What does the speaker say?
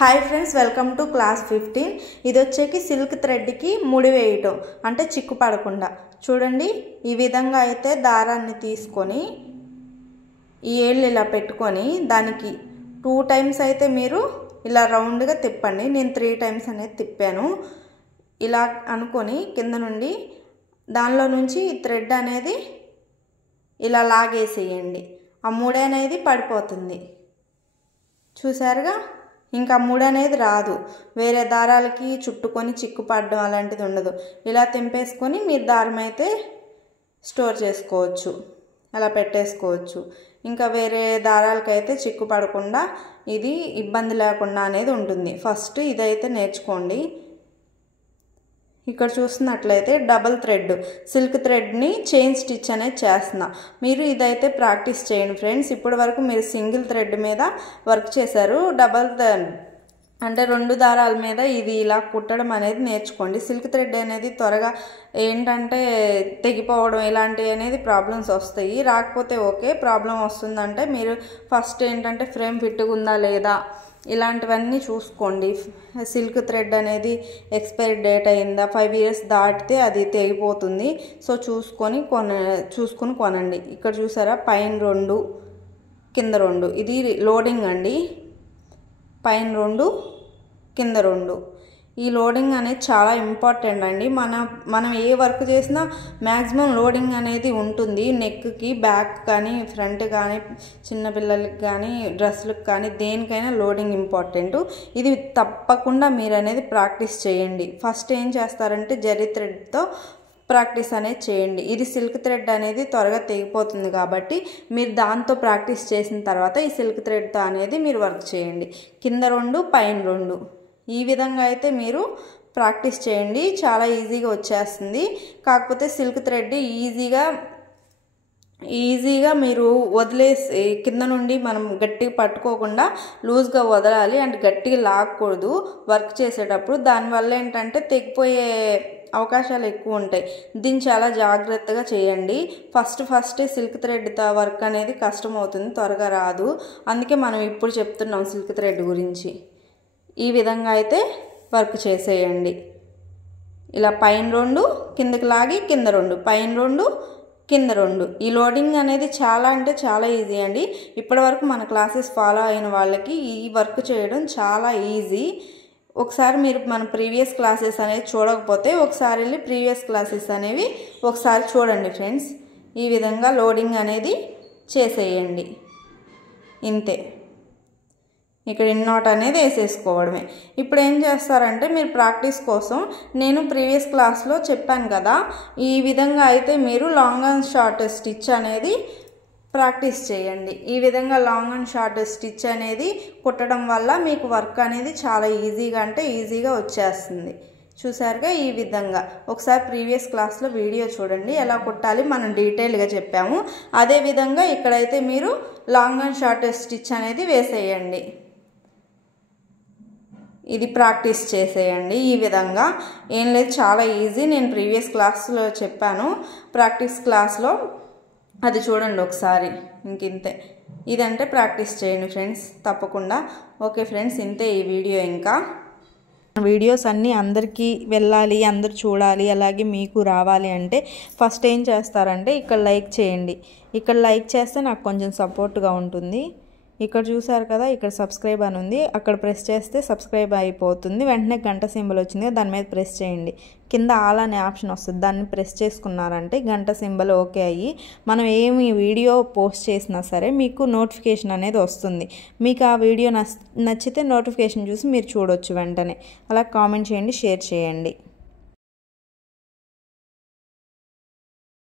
Hi friends, welcome to class 15. ఇది వచ్చేకి silk థ్రెడ్కి ముడి వేయటం అంటే చిక్కు పడకుండా. చూడండి, ఈ విధంగా అయితే దారాన్ని తీసుకొని ఈ ఏళ్ళు ఇలా పెట్టుకొని దానికి 2 టైమ్స్ అయితే మీరు ఇలా రౌండ్గా తిప్పండి. నేను 3 టైమ్స్ అనేది తిప్పాను. ఇలా అనుకొని కింద నుండి దానిలో నుంచి ఈ థ్రెడ్ అనేది ఇలా లాగేసేయండి. ఆ ముడి అనేది పడిపోతుంది. చూసారుగా, ఇంకా ముడి అనేది రాదు. వేరే దారాలకి చుట్టుకొని చిక్కు పడడం అలాంటిది ఉండదు. ఇలా తెంపేసుకొని మీరు దారం అయితే స్టోర్ చేసుకోవచ్చు, అలా పెట్టేసుకోవచ్చు. ఇంకా వేరే దారాలకైతే చిక్కు పడకుండా ఇది ఇబ్బంది లేకుండా అనేది ఉంటుంది. ఫస్ట్ ఇదైతే నేర్చుకోండి. ఇక్కడ చూస్తున్నట్లయితే డబల్ థ్రెడ్ సిల్క్ థ్రెడ్ని చైన్ స్టిచ్ అనేది చేస్తున్నా. మీరు ఇదైతే ప్రాక్టీస్ చేయండి ఫ్రెండ్స్. ఇప్పటి వరకు మీరు సింగిల్ థ్రెడ్ మీద వర్క్ చేశారు. డబల్ అంటే 2 దారాల మీద ఇది ఇలా కుట్టడం అనేది నేర్చుకోండి. సిల్క్ థ్రెడ్ అనేది త్వరగా ఏంటంటే తెగిపోవడం ఇలాంటివి అనేది ప్రాబ్లమ్స్ వస్తాయి. రాకపోతే ఓకే, ప్రాబ్లం వస్తుందంటే మీరు ఫస్ట్ ఏంటంటే ఫ్రేమ్ ఫిట్గా ఉందా లేదా ఇలాంటివన్నీ చూసుకోండి. సిల్క్ థ్రెడ్ అనేది ఎక్స్పైరీ డేట్ అయిందా, 5 ఇయర్స్ దాటితే అది తెగిపోతుంది. సో చూసుకొని కొనండి. ఇక్కడ చూసారా, పైన 2 కింద 2 ఇది లోడింగ్ అండి. పైన 2 కింద 2 ఈ లోడింగ్ అనేది చాలా ఇంపార్టెంట్ అండి. మనం ఏ వర్క్ చేసినా మ్యాక్సిమం లోడింగ్ అనేది ఉంటుంది. నెక్కి, బ్యాక్ కానీ, ఫ్రంట్ కానీ, చిన్నపిల్లలకి కానీ, డ్రెస్లకు కానీ, దేనికైనా లోడింగ్ ఇంపార్టెంట్. ఇది తప్పకుండా మీరు అనేది ప్రాక్టీస్ చేయండి. ఫస్ట్ ఏం చేస్తారంటే జరీ థ్రెడ్తో ప్రాక్టీస్ అనేది చేయండి. ఇది సిల్క్ థ్రెడ్ అనేది త్వరగా తెగిపోతుంది కాబట్టి మీరు దాంతో ప్రాక్టీస్ చేసిన తర్వాత ఈ సిల్క్ థ్రెడ్తో అనేది మీరు వర్క్ చేయండి. కింద 2 పైన 2 ఈ విధంగా అయితే మీరు ప్రాక్టీస్ చేయండి. చాలా ఈజీగా వచ్చేస్తుంది. కాకపోతే సిల్క్ థ్రెడ్ ఈజీగా మీరు వదిలేసి కింద నుండి మనం గట్టిగా పట్టుకోకుండా లూజ్గా వదలాలి. అంటే గట్టిగా లాగకూడదు వర్క్ చేసేటప్పుడు. దానివల్ల ఏంటంటే తెగిపోయే అవకాశాలు ఎక్కువ ఉంటాయి. దీన్ని చాలా జాగ్రత్తగా చేయండి. ఫస్ట్ సిల్క్ థ్రెడ్తో వర్క్ అనేది కష్టం అవుతుంది, త్వరగా రాదు. అందుకే మనం ఇప్పుడు చెప్తున్నాం సిల్క్ థ్రెడ్ గురించి. ఈ విధంగా అయితే వర్క్ చేసేయండి. ఇలా పైన 2 కిందకి లాగి కింద 2 పైన 2 కింద 2 ఈ లోడింగ్ అనేది చాలా అంటే చాలా ఈజీ అండి. ఇప్పటివరకు మన క్లాసెస్ ఫాలో అయిన వాళ్ళకి ఈ వర్క్ చేయడం చాలా ఈజీ. ఒకసారి మీరు మన ప్రీవియస్ క్లాసెస్ అనేది చూడకపోతే ఒకసారి వెళ్ళి ప్రీవియస్ క్లాసెస్ అనేవి ఒకసారి చూడండి ఫ్రెండ్స్. ఈ విధంగా లోడింగ్ అనేది చేసేయండి. ఇంతే, ఇక్కడ ఇన్నోట్ అనేది వేసేసుకోవడమే. ఇప్పుడు ఏం చేస్తారంటే మీరు ప్రాక్టీస్ కోసం నేను ప్రీవియస్ క్లాస్లో చెప్పాను కదా, ఈ విధంగా అయితే మీరు లాంగ్ అండ్ షార్ట్ స్టిచ్ అనేది ప్రాక్టీస్ చేయండి. ఈ విధంగా లాంగ్ అండ్ షార్ట్ స్టిచ్ అనేది కుట్టడం వల్ల మీకు వర్క్ అనేది చాలా ఈజీగా వచ్చేస్తుంది. చూసారుగా, ఈ విధంగా ఒకసారి ప్రీవియస్ క్లాస్లో వీడియో చూడండి, ఎలా కుట్టాలి మనం డీటెయిల్గా చెప్పాము. అదేవిధంగా ఇక్కడైతే మీరు లాంగ్ అండ్ షార్ట్ స్టిచ్ అనేది వేసేయండి. ఇది ప్రాక్టీస్ చేసేయండి. ఈ విధంగా ఏం లేదు, చాలా ఈజీ. నేను ప్రీవియస్ క్లాస్లో చెప్పాను, ప్రాక్టీస్ క్లాస్లో అది చూడండి ఒకసారి. ఇంతే, ఇదంటే ప్రాక్టీస్ చేయండి ఫ్రెండ్స్ తప్పకుండా. ఓకే ఫ్రెండ్స్, ఇంతే ఈ వీడియో. ఇంకా వీడియోస్ అన్నీ అందరికీ వెళ్ళాలి, అందరు చూడాలి, అలాగే మీకు రావాలి అంటే ఫస్ట్ ఏం చేస్తారంటే ఇక్కడ లైక్ చేయండి. ఇక్కడ లైక్ చేస్తే నాకు కొంచెం సపోర్ట్గా ఉంటుంది. ఇక్కడ చూసారు కదా, ఇక్కడ సబ్స్క్రైబ్ అని ఉంది, అక్కడ ప్రెస్ చేస్తే సబ్స్క్రైబ్ అయిపోతుంది. వెంటనే గంట సింబల్ వచ్చింది, దాని మీద ప్రెస్ చేయండి. కింద ఆల్ అనే ఆప్షన్ వస్తుంది, దాన్ని ప్రెస్ చేసుకున్నారంటే గంట సింబల్ ఓకే అయ్యి మనం ఏమి వీడియో పోస్ట్ చేసినా సరే మీకు నోటిఫికేషన్ అనేది వస్తుంది. మీకు ఆ వీడియో నచ్చితే నోటిఫికేషన్ చూసి మీరు చూడొచ్చు వెంటనే. అలా కామెంట్ చేయండి, షేర్ చేయండి.